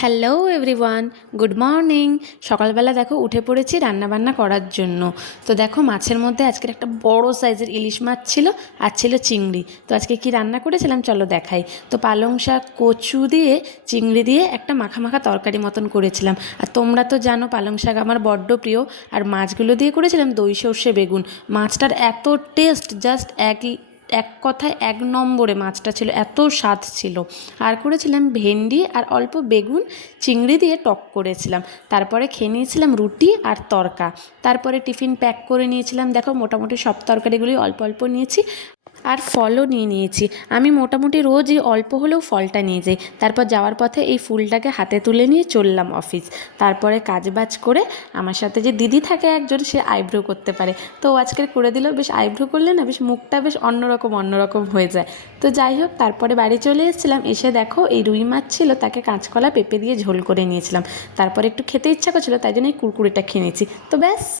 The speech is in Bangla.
Hello everyone, good morning. সকালবেলা দেখো উঠে পড়েছি রান্নাবান্না করার জন্য। তো দেখো মাছের মধ্যে আজকের একটা বড় সাইজের ইলিশ মাছ ছিল আর ছিল চিংড়ি। তো আজকে কি রান্না করেছিলাম চলো দেখাই। তো পালং শাক, কচু দিয়ে চিংড়ি দিয়ে একটা মাখা মাখা তরকারি মতন করেছিলাম। আর তোমরা তো জানো পালং শাক আমার বড্ড প্রিয়। আর মাছগুলো দিয়ে করেছিলাম দই সর্ষে বেগুন। মাছটার এত টেস্ট, জাস্ট এক কথায় এক নম্বরে মাছটা ছিল, এত স্বাদ ছিল। আর করেছিলাম ভেন্ডি আর অল্প বেগুন চিংড়ি দিয়ে টক করেছিলাম। তারপরে খেয়ে নিয়েছিলাম রুটি আর তরকা। তারপরে টিফিন প্যাক করে নিয়েছিলাম। দেখো মোটামুটি সব তরকারিগুলি অল্প অল্প নিয়েছি। আর ফলও নিয়েছি। আমি মোটামুটি রোজই অল্প হলেও ফলটা নিয়ে যাই। তারপর যাওয়ার পথে এই ফুলটাকে হাতে তুলে নিয়ে চললাম অফিস। তারপরে কাজবাজ করে আমার সাথে যে দিদি থাকে একজন, সে আইব্রো করতে পারে। তো আজকে করে দিল, বেশ আইব্রো করলে না বেশ মুখটা বেশ অন্যরকম অন্যরকম হয়ে যায়। তো যাই হোক, তারপরে বাড়ি চলে এসেছিলাম। এসে দেখো এই রুই মাছ ছিল, তাকে কাঁচকলা পেঁপে দিয়ে ঝোল করে নিয়েছিলাম। তারপরে একটু খেতে ইচ্ছা করছিল, তাই জন্য এই কুরকুরিটা খেয়ে নিয়েছি। তো ব্যাস।